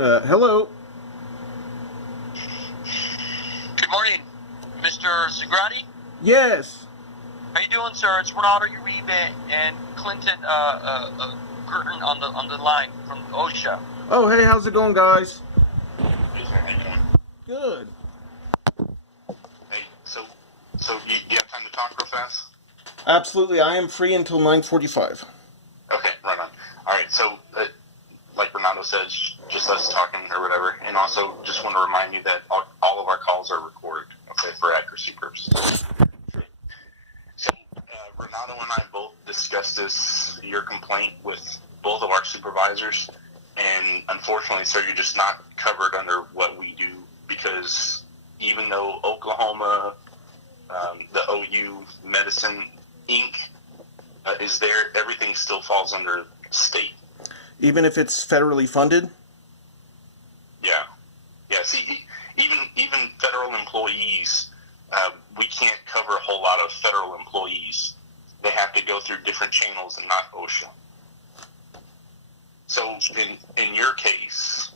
Hello. Good morning, Mr. Zagrati. Yes. How you doing, sir? It's Ronaldo Uribe and Clinton Girton on the line from OSHA. Oh, hey, how's it going, guys? How you doing? Good. Hey, so you have time to talk real fast? Absolutely, I am free until 9:45. Okay, right on. All right, so like Ronaldo says, just us talking or whatever, and also just want to remind you that all of our calls are recorded, okay, for accuracy purposes. So Ronaldo and I both discussed your complaint with both of our supervisors, and unfortunately, sir, you're just not covered under what we do, because even though Oklahoma, the OU Medicine Inc. Is there, everything still falls under state. Even if it's federally funded? Yeah. See, even federal employees, we can't cover a whole lot of federal employees. They have to go through different channels and not OSHA. So in your case,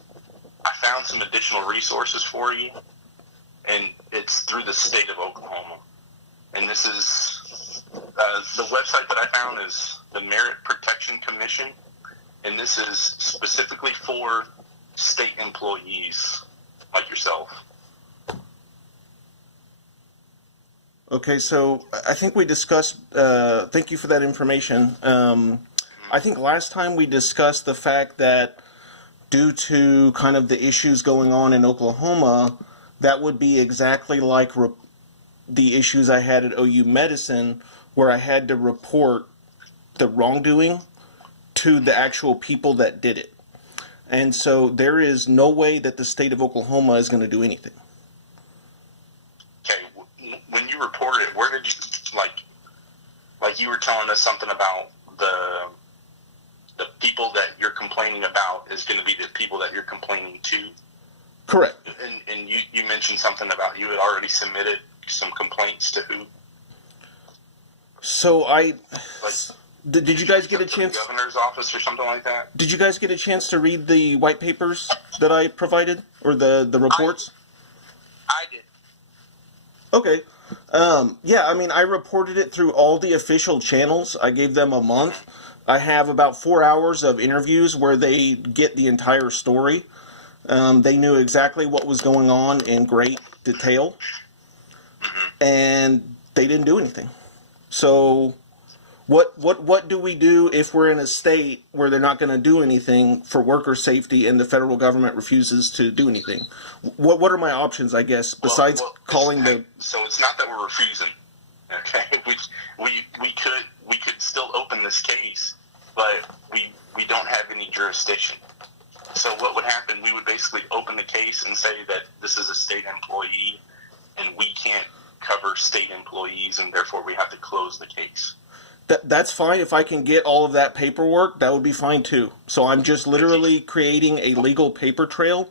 I found some additional resources for you, and it's through the state of Oklahoma. And this is, the website that I found is the Merit Protection Commission, and this is specifically for state employees like yourself. Okay, so I think we discussed, thank you for that information. I think last time we discussed the fact that due to kind of the issues going on in Oklahoma, that would be exactly like the issues I had at OU Medicine, where I had to report the wrongdoing to the actual people that did it. And so there is no way that the state of Oklahoma is going to do anything. Okay, when you reported it, where did you, like you were telling us something about the people that you're complaining about is going to be the people that you're complaining to? Correct. And you mentioned something about you had already submitted some complaints to who? So did you guys get a chance? The governor's office or something like that? Did you guys get a chance to read the white papers that I provided, or the reports? I did. Okay. Yeah, I mean, I reported it through all the official channels. I gave them a month. I have about 4 hours of interviews where they get the entire story. They knew exactly what was going on in great detail. And they didn't do anything. So what do we do if we're in a state where they're not going to do anything for worker safety and the federal government refuses to do anything? What are my options, I guess, besides calling the... So it's not that we're refusing, okay? We could still open this case, but we don't have any jurisdiction. So what would happen, we would basically open the case and say that this is a state employee and we can't cover state employees, and therefore we have to close the case. That's fine. If I can get all of that paperwork, that would be fine too. So I'm just literally creating a legal paper trail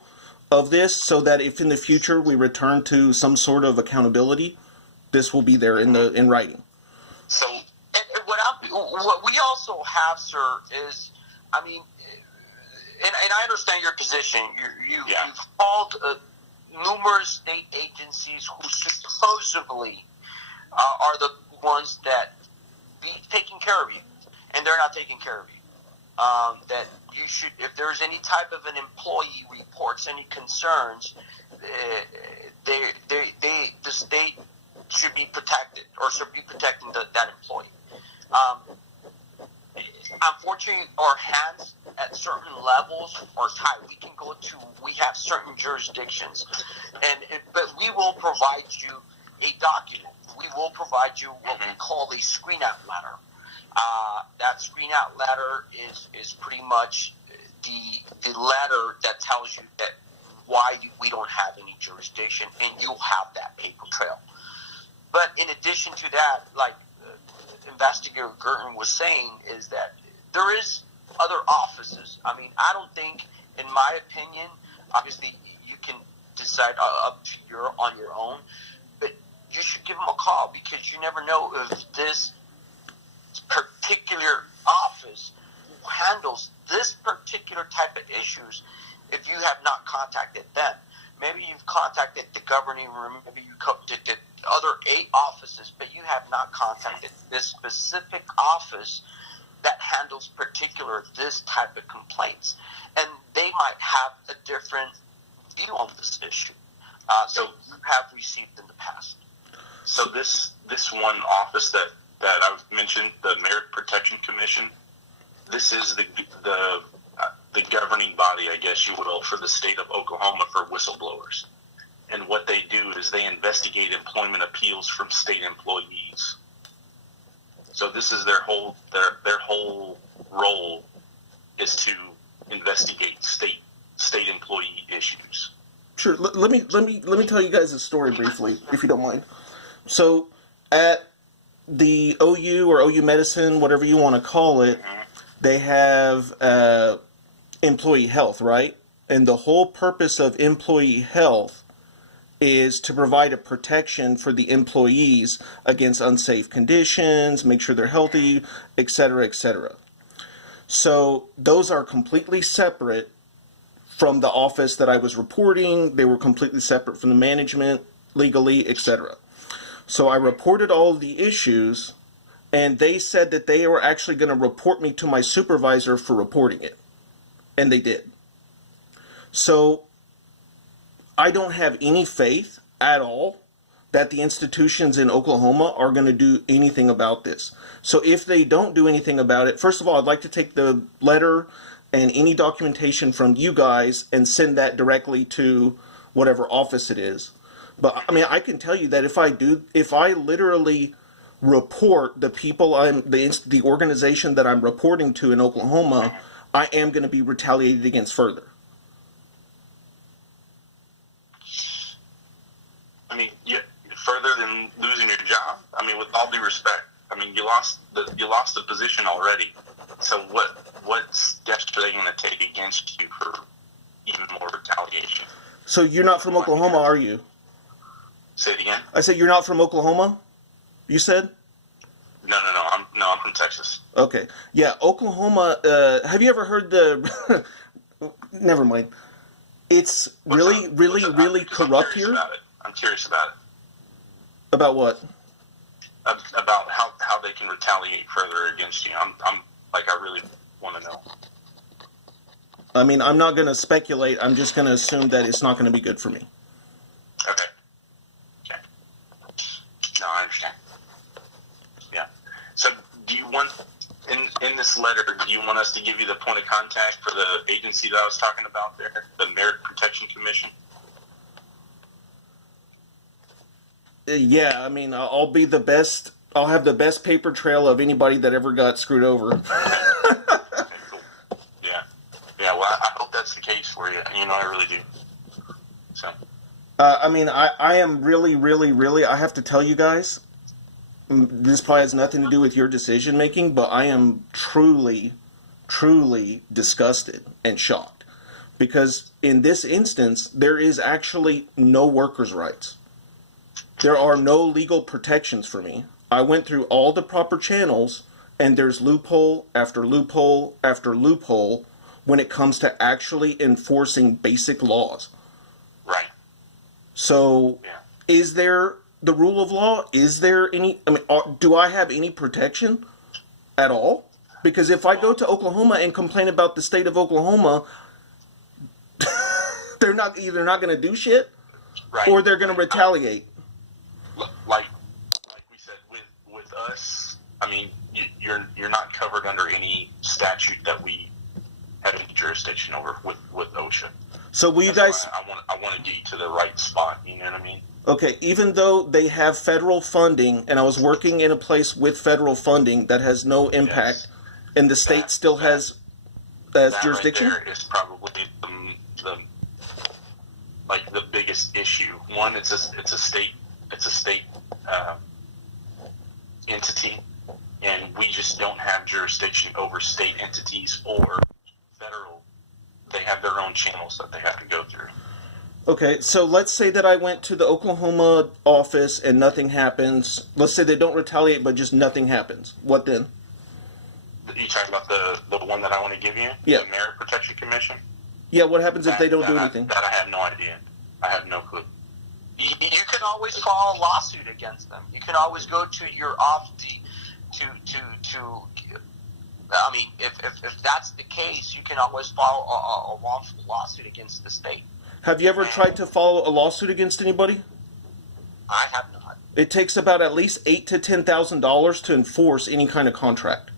of this so that if in the future we return to some sort of accountability, this will be there in writing. So, what we also have, sir, is, I mean, and I understand your position. You've called numerous state agencies who supposedly are the ones that be taking care of you, and they're not taking care of you. That you should, if there's any type of an employee reports any concerns, the state should be protected, or should be protecting that employee. Unfortunately, our hands at certain levels are tied. We have certain jurisdictions, but we will provide you a document. We will provide you what we call a screen-out letter. That screen-out letter is pretty much the letter that tells you that why we don't have any jurisdiction, and you'll have that paper trail. But in addition to that, like Investigator Girton was saying, is that there is other offices. I mean, I don't think, in my opinion, obviously you can decide up to on your own, but you should give them a call, because you never know if this particular office who handles this particular type of issues if you have not contacted them, maybe you've contacted the governing room, maybe you contacted other 8 offices, but you have not contacted this specific office that handles this type of complaints. And they might have a different view on this issue. So you have received in the past. So this one office that I mentioned, the Merit Protection Commission, this is the governing body, I guess you will, for the state of Oklahoma for whistleblowers. And what they do is they investigate employment appeals from state employees. So this is their whole role is to investigate state employee issues. Sure. Let me tell you guys a story briefly, if you don't mind. So at the OU or OU Medicine, whatever you want to call it, they have employee health, right? And the whole purpose of employee health is to provide a protection for the employees against unsafe conditions, make sure they're healthy, etc., etc. So those are completely separate from the office that I was reporting. They were completely separate from the management, legally, etc. So I reported all of the issues, and they said that they were actually going to report me to my supervisor for reporting it. And they did. So I don't have any faith at all that the institutions in Oklahoma are going to do anything about this. So if they don't do anything about it, first of all, I'd like to take the letter and any documentation from you guys and send that directly to whatever office it is. But I mean, I can tell you that if I literally report the people the organization that I'm reporting to in Oklahoma, I am going to be retaliated against further. I mean, further than losing your job. I mean, with all due respect, I mean, you lost the position already. So what steps are they going to take against you for even more retaliation? So you're not from Oklahoma, are you? Say it again. I said you're not from Oklahoma. You said? No. I'm from Texas. Okay. Yeah, Oklahoma. Have you ever heard the? Never mind. It's really corrupt here. I'm curious about it. About what? About how they can retaliate further against you. I'm like, I really want to know. I mean, I'm not going to speculate. I'm just going to assume that it's not going to be good for me. Okay. No, I understand. Yeah. So, do you want in this letter? Do you want us to give you the point of contact for the agency that I was talking about there, the Merit Protection Commission? Yeah, I mean, I'll be the best. I'll have the best paper trail of anybody that ever got screwed over. Okay, cool. Yeah. Well, I hope that's the case for you. You know, I really do. So. I mean, I am really. I have to tell you guys, this probably has nothing to do with your decision making, but I am truly disgusted and shocked because in this instance, there is actually no workers' rights. There are no legal protections for me. I went through all the proper channels, and there's loophole after loophole after loophole when it comes to actually enforcing basic laws. Right. So, Is there the rule of law? Is there any? I mean, do I have any protection at all? Because if I go to Oklahoma and complain about the state of Oklahoma, they're not either not going to do shit, right, or they're going to retaliate. Like we said, with us, I mean, you're not covered under any statute that we have any jurisdiction over with OSHA. So will you That's guys? I want to get you to the right spot. You know what I mean? Okay, even though they have federal funding, and I was working in a place with federal funding that has no impact, and the state still has jurisdiction. Right there is probably the biggest issue. One, it's a state entity, and we just don't have jurisdiction over state entities or federal. They have their own channels that they have to go through. Okay, so let's say that I went to the Oklahoma office and nothing happens. Let's say they don't retaliate, but just nothing happens. What then? You talking about the one that I want to give you? Yeah. The Merit Protection Commission? Yeah, what happens if they don't do anything? That I have no idea. I have no clue. You can always file a lawsuit against them. You can always go to your I mean, if that's the case, you can always file a wrongful lawsuit against the state. Have you ever tried to file a lawsuit against anybody? I have not. It takes about at least $8,000 to $10,000 to enforce any kind of contract.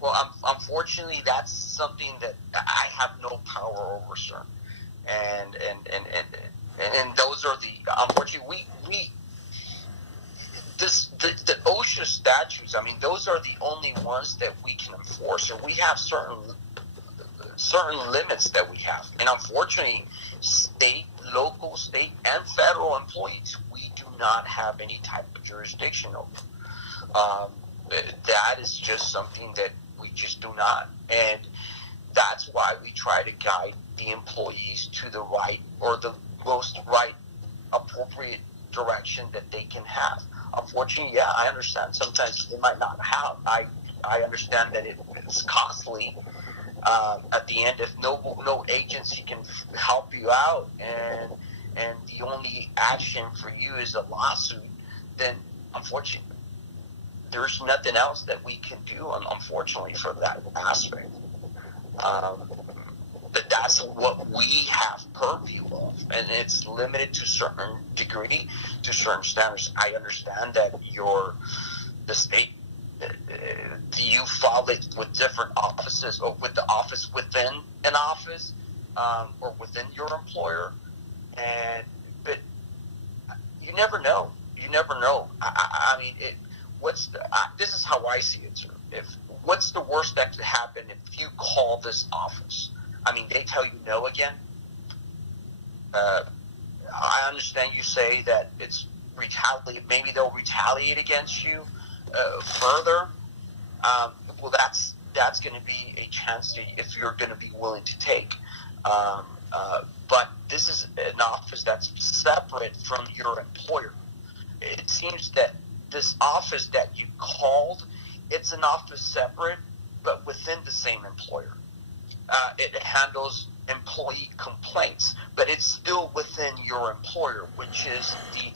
Well, unfortunately, that's something that I have no power over, sir. And those are the unfortunately the OSHA statutes. I mean, those are the only ones that we can enforce, and we have certain limits that we have. And unfortunately, local, state, and federal employees, we do not have any type of jurisdiction over. That is just something that we just do not, and that's why we try to guide the employees to the right or the most right, appropriate direction that they can have. Unfortunately, yeah, I understand. Sometimes they might not have. I understand that it's costly. At the end, if no agency can help you out, and the only action for you is a lawsuit, then unfortunately, there's nothing else that we can do, unfortunately, for that aspect. But that's what we have purview of, and it's limited to a certain degree, to certain standards. I understand that the state, you file it with different offices, or with the office within an office, or within your employer, but you never know. You never know. I mean, this is how I see it, sir. What's the worst that could happen if you call this office? I mean, they tell you no again. I understand you say that it's retaliate. Maybe they'll retaliate against you further. Well, that's going to be a chance if you're going to be willing to take. But this is an office that's separate from your employer. It seems that this office that you called, it's an office separate, but within the same employer. It handles employee complaints, but it's still within your employer, which is the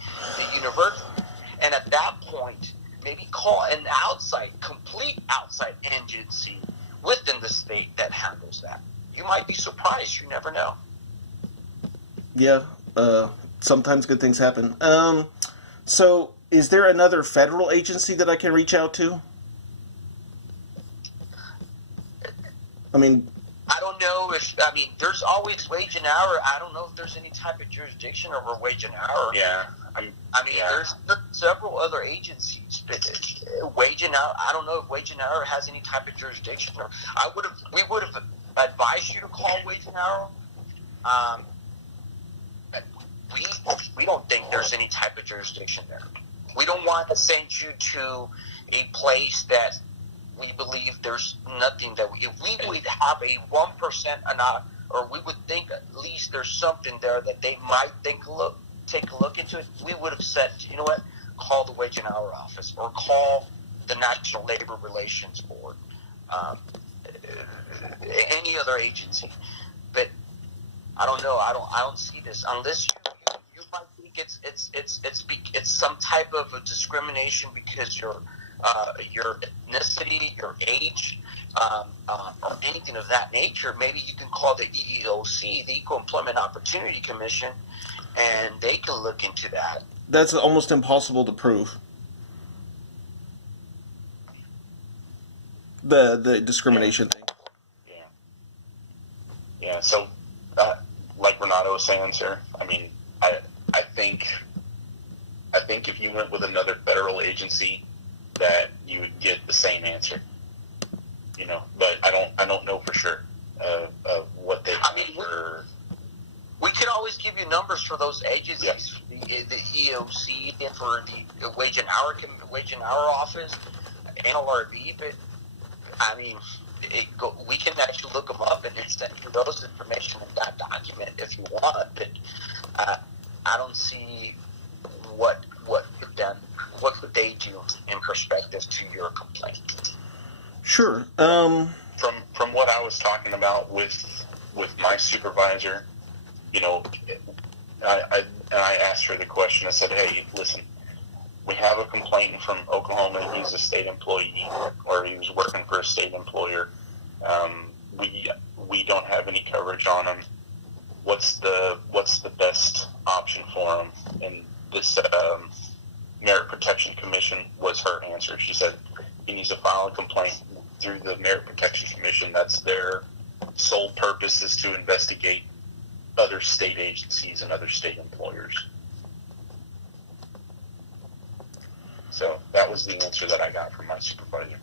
university. And at that point, maybe call an complete outside agency within the state that handles that. You might be surprised. You never know. Yeah, sometimes good things happen. So is there another federal agency that I can reach out to? I mean, I don't know there's always wage and hour. I don't know if there's any type of jurisdiction over wage and hour. Yeah. There's several other agencies, but wage and hour, I don't know if wage and hour has any type of jurisdiction. We would have advised you to call wage and hour. But we don't think there's any type of jurisdiction there. We don't want to send you to a place that we believe there's nothing that if we would have a 1% or we would think at least there's something there that they might take a look into it, we would have said, you know what, call the Wage and Hour Office or call the National Labor Relations Board, any other agency. But I don't know. I don't see this unless you might think it's some type of a discrimination because your ethnicity, your age, or anything of that nature. Maybe you can call the EEOC, the Equal Employment Opportunity Commission, and they can look into that. That's almost impossible to prove. The discrimination thing. Yeah. So, like Renato was saying, sir, I mean, I think if you went with another federal agency, that you would get the same answer, but I don't know for sure of what they offer. We could always give you numbers for those agencies, the EOC, and for the Wage and Hour Office, NLRB, but I mean, we can actually look them up and send you those information in that document if you want, but I don't see what could they do in perspective to your complaint. Sure. From what I was talking about with with my supervisor, you know, I asked her the question. I said, hey, listen, we have a complainant from Oklahoma, and he's a state employee, or he was working for a state employer. We don't have any coverage on him. What's the best option for him? And this Merit Protection Commission was her answer. She said he needs to file a complaint through the Merit Protection Commission. That's their sole purpose, is to investigate other state agencies and other state employers. So that was the answer that I got from my supervisor.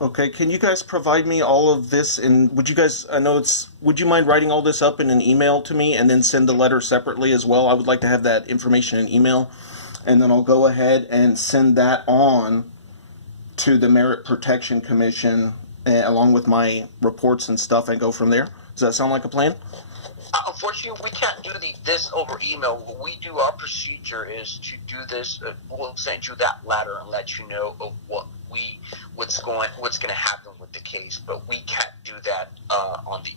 Okay, can you guys provide me all of this, and would you mind writing all this up in an email to me and then send the letter separately as well? I would like to have that information in email, and then I'll go ahead and send that on to the Merit Protection Commission along with my reports and stuff, and go from there. Does that sound like a plan? Unfortunately, we can't do this over email. What we do, our procedure is to do this. We'll send you that letter and let you know of what's going to happen with the case. But we can't do that on the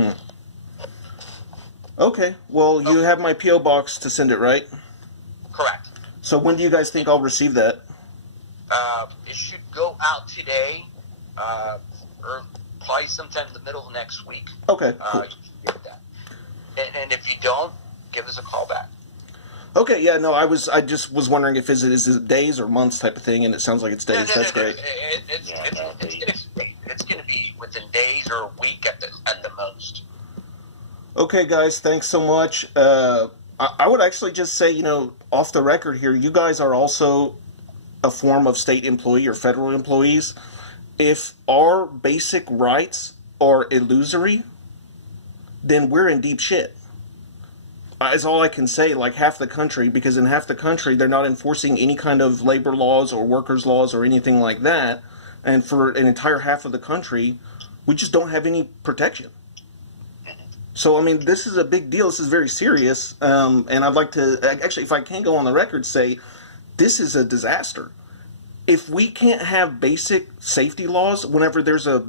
email. Okay. Well, you have my P.O. box to send it, right? Correct. So when do you guys think I'll receive that? It should go out today, or probably sometime in the middle of next week. Okay. Cool. Get that. And if you don't, give us a call back. Okay, yeah, no, I just was wondering if is it days or months type of thing, and it sounds like it's days. That's great. It's going to be within days or a week at the most. Okay, guys, thanks so much. I would actually just say, off the record here, you guys are also a form of state employee or federal employees. If our basic rights are illusory, then we're in deep shit. That's all I can say, like half the country, because in half the country, they're not enforcing any kind of labor laws or workers' laws or anything like that. And for an entire half of the country, we just don't have any protection. So, I mean, this is a big deal. This is very serious. And I'd like to, actually, if I can go on the record, say this is a disaster. If we can't have basic safety laws whenever there's a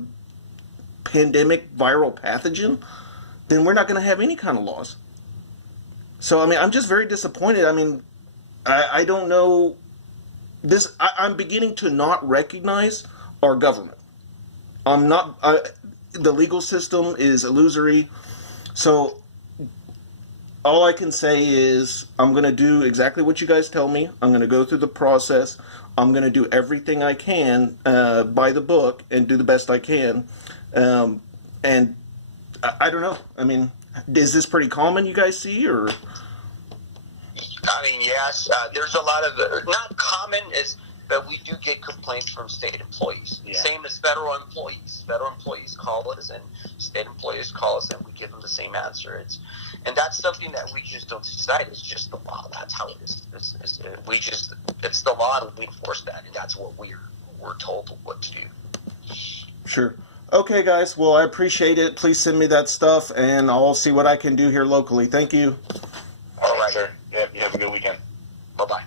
pandemic viral pathogen, then we're not going to have any kind of laws. So, I mean, I'm just very disappointed. I mean, I don't know. I'm beginning to not recognize our government. The legal system is illusory. So, all I can say is I'm going to do exactly what you guys tell me. I'm going to go through the process. I'm going to do everything I can by the book and do the best I can. And I don't know. I mean, is this pretty common, you guys see, or? I mean, yes. There's a lot of not common, but we do get complaints from state employees. Yeah. Same as federal employees. Federal employees call us, and state employees call us, and we give them the same answer. And that's something that we just don't decide. It's just the law. That's how it is. It's the law, and we enforce that, and that's what we're told what to do. Sure. Okay, guys. Well, I appreciate it. Please send me that stuff, and I'll see what I can do here locally. Thank you. All right, sir. Yeah, you have a good weekend. Bye-bye.